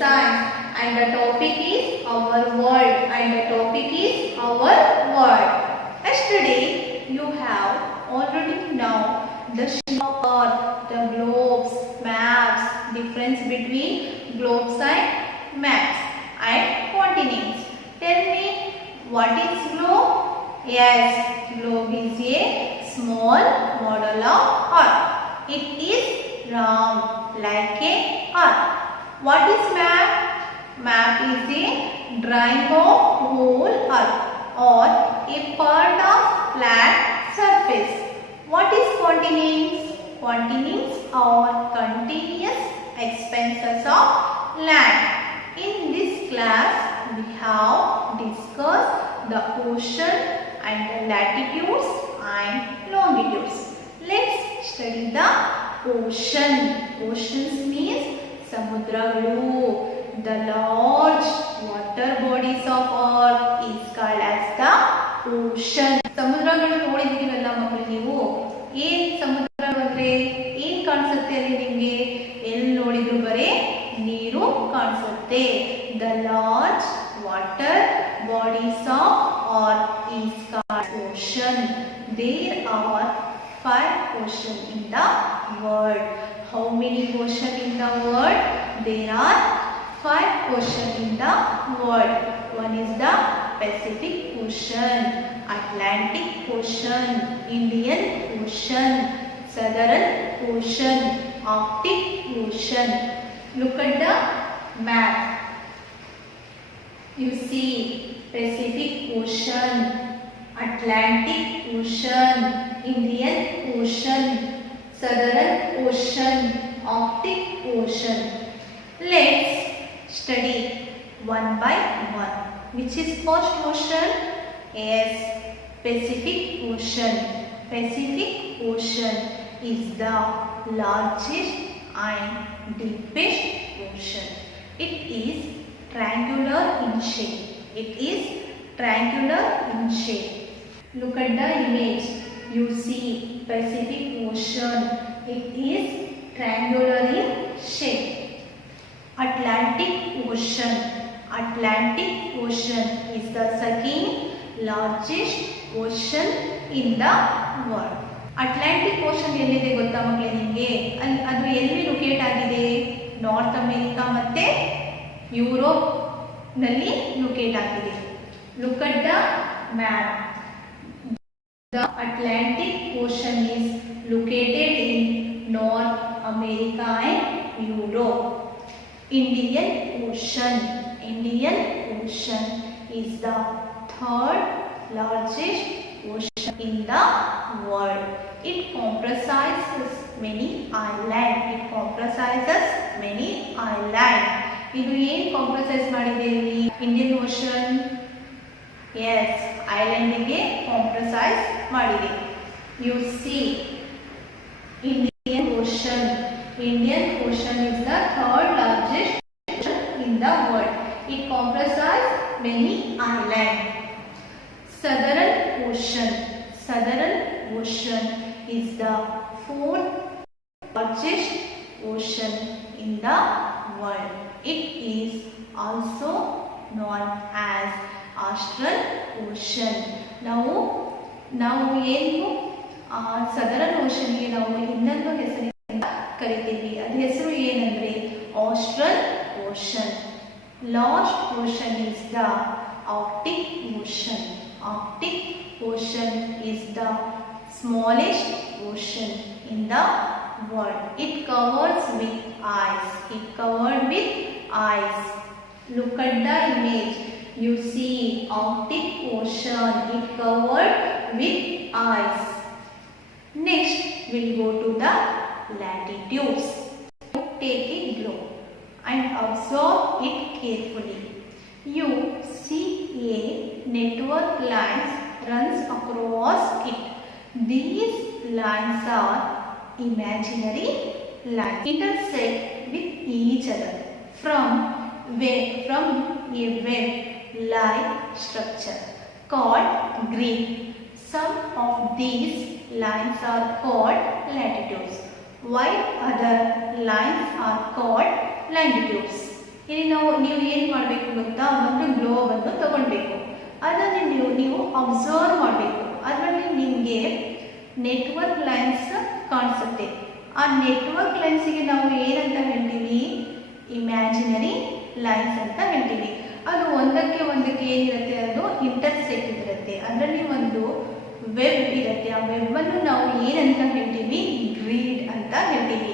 science and the topic is our world Yesterday you have already known the shape of earth, the globes, maps, difference between globes and maps and continents. Tell me, what is globe? Yes, globe is a small model of earth. It is round like a earth. What is map? Map is a drawing of whole earth or a part of flat surface. What is continents? Continents are continuous expanses of land. In this class, we have discussed the ocean and the latitudes and longitudes. Let's study the ocean. Oceans means samudragalu. The large water bodies of earth is called as the ocean. ಸಮುದ್ರಗಳು ನೋಡಿದ್ದೀವಲ್ಲ ಮಕ್ಕಳು, ನೀವು ಏನ್ ಸಮುದ್ರ ಅಂದ್ರೆ ಏನ್ ಕಾಣಿಸುತ್ತೆ ಅಲ್ಲಿ ನಿಮ್ಗೆ? ಎಲ್ಲಿ ನೋಡಿದ್ರು ಬರೀ ನೀರು ಕಾಣಿಸುತ್ತೆ. The large water bodies of earth is called ocean. There are 5 oceans in the world. How many oceans in the world? There are 5 oceans in the world. One is the Pacific Ocean, Atlantic Ocean, Indian Ocean, Southern Ocean, Arctic Ocean. Look at the map. You see Pacific Ocean, Atlantic Ocean, Indian Ocean, Southern Ocean, Arctic Ocean. Let's study one by one. Which is first ocean? Yes, Pacific Ocean. Pacific Ocean is the largest and deepest ocean. It is triangular in shape. It is triangular in shape. Look at the image. You see Pacific Ocean. It is triangular in shape. Atlantic Ocean. Atlantic Ocean is the second largest ocean in the world. Atlantic ocean ಎಲ್ಲಿದೆ ಗೊತ್ತಾ ಮಕ್ಕಳೇ ನಿಮಗೆ? ಅದು ಎಲ್ಲಿ locate ಆಗಿದೆ? North America ಮತ್ತೆ Europe ನಲ್ಲಿ locate ಆಗಿದೆ. Look at the map. The Atlantic Ocean is located in North America and Europe. Indian Ocean. Indian Ocean is the third largest ocean in the world. It comprises many islands. ಇದು ಏನು ಕಾಂಪ್ರಸೈಸ್ ಮಾಡಿದೆ ಇಲ್ಲಿ? Indian ocean. S, ಐಲ್ಯಾಂಡಿಗೆ ಕಾಂಪ್ರಸೈಸ್ ಮಾಡಿದೆ. U C Indian ocean. Indian Ocean is the third largest ocean in the world. It comprises many islands. Southern Ocean. Southern Ocean is the fourth largest ocean in the world. It is also known as Austral Ocean. ನಾವು ಏನು southern ಓಷನ್ಗೆ ನಾವು ಇನ್ನೊಂದು ಹೆಸರು ಕರಿತೀವಿ. ಅದ ಹೆಸರು ಏನಂದ್ರೆ astral ocean. Last ocean is the Arctic ocean. Arctic ocean is the smallest ocean in the world. It covers with ice. Look at the image. You see Arctic Ocean. It covered with ice. Next, we'll go to the latitudes. Take a globe and observe it carefully. You see a network lines runs across it. These lines are imaginary lines intersect with each other from a web-like structure called grid. Some of these lines are called latitudes, while other lines are called longitudes. ಇಲ್ಲಿ ನೀವು ಏನು ಮಾಡಬೇಕು ಗೊತ್ತಾ, ಒಂದು globe ಅನ್ನು ತಗೊಳ್ಬೇಕು. ಅದನ್ನು ನೀವು ಅಬ್ಸರ್ವ್ ಮಾಡಬೇಕು. ಅದರಲ್ಲಿ ನಿಮಗೆ ನೆಟ್ವರ್ಕ್ ಲೈನ್ಸ್ ಕಾಣಿಸುತ್ತೆ. ಆ ನೆಟ್ವರ್ಕ್ ಲೈನ್ಸಿಗೆ ನಾವು ಏನಂತ ಹೇಳ್ತೀವಿ, ಇಮ್ಯಾಜಿನರಿ ಲೈನ್ಸ್ ಅಂತ ಹೇಳ್ತೀವಿ. ಅದು ಒಂದಕ್ಕೆ ಏನಿರುತ್ತೆ, ಅದು ಇಂಟರ್ಸೆಕ್ಟ್ ಇರುತ್ತೆ. ಅದರಲ್ಲಿ ಒಂದು ವೆಬ್ ಇರುತ್ತೆ. ಆ ವೆಬ್ ಅನ್ನು ನಾವು ಏನಂತ ಹೇಳ್ತೀವಿ, ಗ್ರಿಡ್ ಅಂತ ಹೇಳ್ತೀವಿ,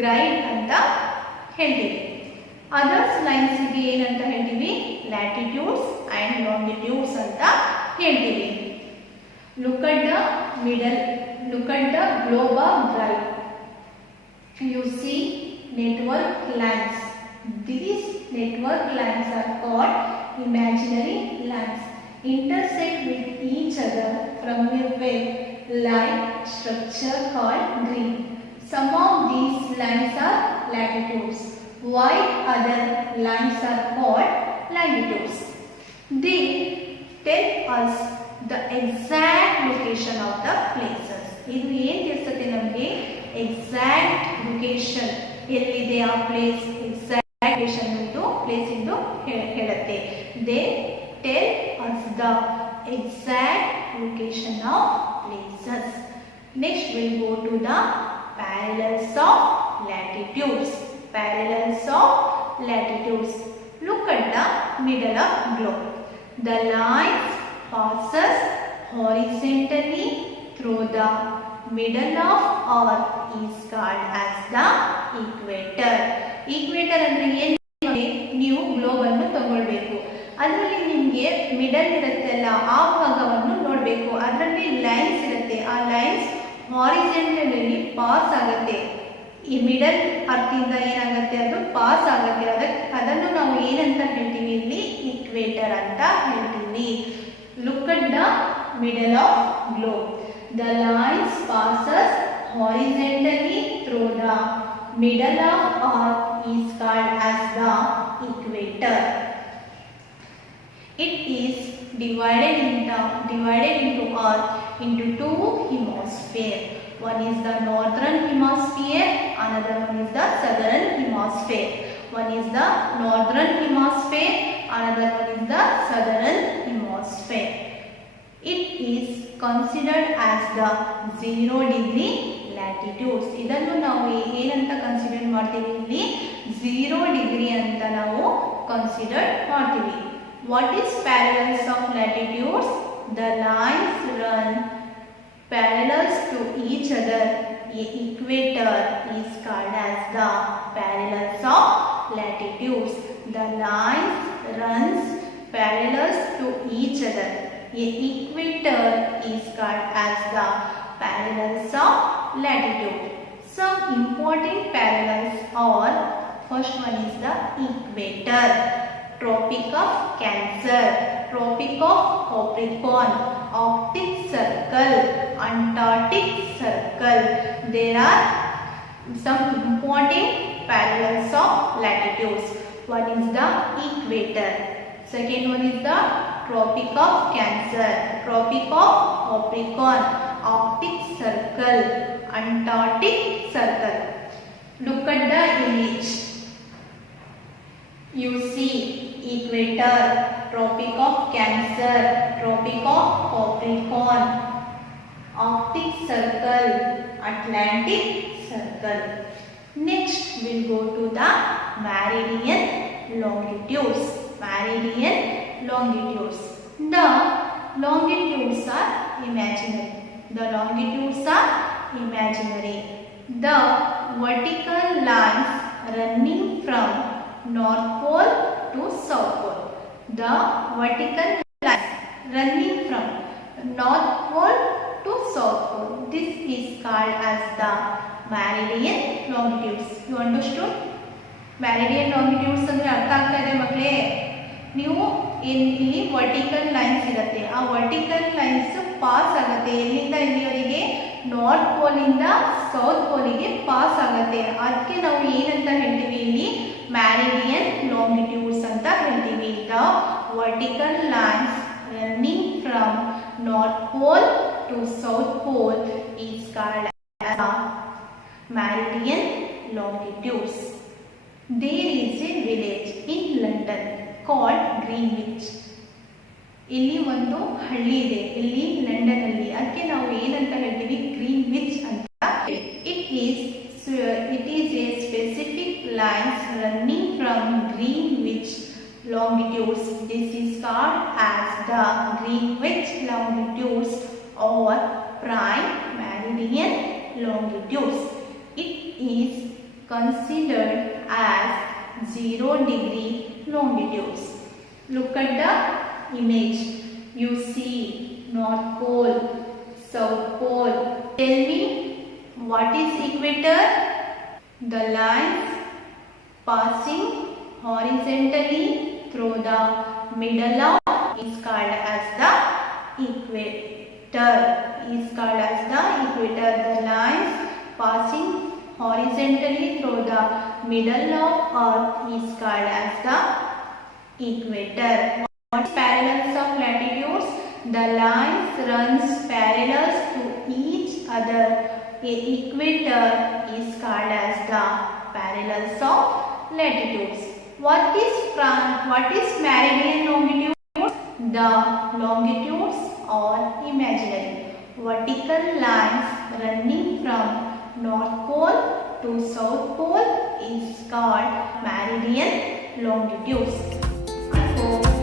ಗ್ರೈಡ್ ಅಂತ ಹೇಳ್ತೀವಿ. ಅದರ್ಸ್ ಲೈನ್ಸ್ಗೆ ಏನಂತ ಹೇಳ್ತೀವಿ, ಲ್ಯಾಟಿಟ್ಯೂಡ್ಸ್ ಅಂಡ್ ಲಾಂಗಿಟ್ಯೂಡ್ಸ್ ಅಂತ ಹೇಳ್ತೀವಿ. Look at the middle, look at the globe of grid. You see network lines. These network lines are called imaginary lines. Intersect with each other from a web-like structure called grid. Some of these lines are latitudes, while other lines are called longitudes. They tell us the exact location of the places. ಇದು ಏನು ತಿಳಿಸುತ್ತೆ ನಮಗೆ, exact location ಎಲ್ಲಿದೆ ಆ place, exact location ಎಂದು place ಎಂದು ಹೇಳುತ್ತೆ. They tell us the exact location of places. Next will go to the parallels of latitudes. Parallels of latitudes. Look at the middle of globe. The lines passes horizontally through the middle of earth is called as the equator. Equator ಅಂದ್ರೆ ಏನು, ನೀವು globe ಅನ್ನು ತಗೊಳ್ಬೇಕು. ಅದರಲ್ಲಿ ನಿಮಗೆ middle ಇರುತ್ತಲ್ಲ, ಆ ಭಾಗವನ್ನು ನೋಡಬೇಕು. ಅದರಲ್ಲಿ ಲೈನ್ಸ್ ಇರುತ್ತೆ. ಆ ಲೈನ್ಸ್ ಹಾರಿಜೆಂಟಲಿ ಪಾಸ್ ಆಗುತ್ತೆ. ಈ ಮಿಡಲ್ ಅರ್ಥದಿಂದ ಏನಾಗುತ್ತೆ, ಅದು ಪಾಸ್ ಆಗುತ್ತೆ. ಅದನ್ನು ನಾವು ಏನಂತ ಹೇಳ್ತೀವಿ, ಇಲ್ಲಿ ಇಕ್ವೇಟರ್ ಅಂತ ಹೇಳ್ತೀವಿ. Look at the middle of globe. The lines passes ಹಾರಿಜೆಂಟಲಿ through the middle of earth is called as the equator. It is divided into earth into two hemispheres. One is the northern hemisphere, another one is the southern hemisphere. One is the northern hemisphere, another one is the southern hemisphere. It is considered as the 0 degree latitudes. ಇದನ್ನು ನಾವು ಏನಂತ consider ಮಾಡ್ತೀವಿ, ಇಲ್ಲಿ 0 degree ಅಂತ ನಾವು consider ಮಾಡ್ತೀವಿ. What is parallels of latitudes? The lines run parallels to each other. A equator is called as the parallels of latitudes. The lines runs parallels to each other. A equator is called as the parallels of latitude. Some important parallels are, first one is the equator, Tropic of Cancer, Tropic of Capricorn, Arctic Circle, Antarctic Circle. There are some important parallels of latitudes. One is the equator. Second one is the Tropic of Cancer, Tropic of Capricorn, Arctic Circle, Antarctic Circle. Look at the image. You see equator, Tropic of Cancer, Tropic of Capricorn, Arctic Circle, Atlantic Circle. Next we'll go to the meridian longitudes. Meridian longitudes. The longitudes are imaginary. The longitudes are imaginary. The vertical lines running from North Pole to South Pole. The vertical line running from North Pole to South Pole. This is called as the meridian longitudes. You understood? Meridian longitudes ಅಂದ್ರೆ ಅರ್ಥ ಆಗ್ತಾ ಇದೆ ಮಕ್ಕಳೇ? ನೀವು ಇಲ್ಲಿ vertical lines ಇರುತ್ತೆ. ಆ vertical lines pass ಆಗುತ್ತೆ. ಎಲ್ಲಿಂದ ಇಲ್ಲಿವರೆಗೆ? ನಾರ್ತ್ ಪೋಲಿಂದ ಸೌತ್ ಪೋಲಿಗೆ ಪಾಸ್ ಆಗುತ್ತೆ. ಅದಕ್ಕೆ ನಾವು ಏನಂತ ಹೇಳ್ತೀವಿ, ಇಲ್ಲಿ ಮ್ಯಾರಿಡಿಯನ್ ಲಾಂಗಿಟ್ಯೂಡ್ಸ್ ಅಂತ ಹೇಳ್ತೀವಿ. The vertical lines running from north pole to south pole is called as meridian longitudes. There is a village in London called Greenwich. ಇಲ್ಲಿ ಒಂದು ಹಳ್ಳಿ ಇದೆ, ಇಲ್ಲಿ ಲಂಡನ್ ಅಲ್ಲಿ. ಅದಕ್ಕೆ ನಾವು ಏನಂತ ಹೇಳ್ತೀವಿ, ಗ್ರೀನ್ವಿಚ್ ಅಂತ. It is a specific lines running from Greenwich longitudes. This is called as the Greenwich longitudes or prime meridian longitudes. It is considered as 0 degree longitudes. Look at the image. You see North Pole, South Pole. Tell me, what is equator? The lines passing horizontally through the middle of is called as the equator. Is called as the equator. The lines passing horizontally through the middle of Earth is called as the equator. What is parallels of latitudes? The lines runs parallel to each other. A equator is called as the parallels of latitudes. What is meridian longitude? The longitudes are imaginary. Vertical lines running from North Pole to South Pole is called meridian longitudes. I hope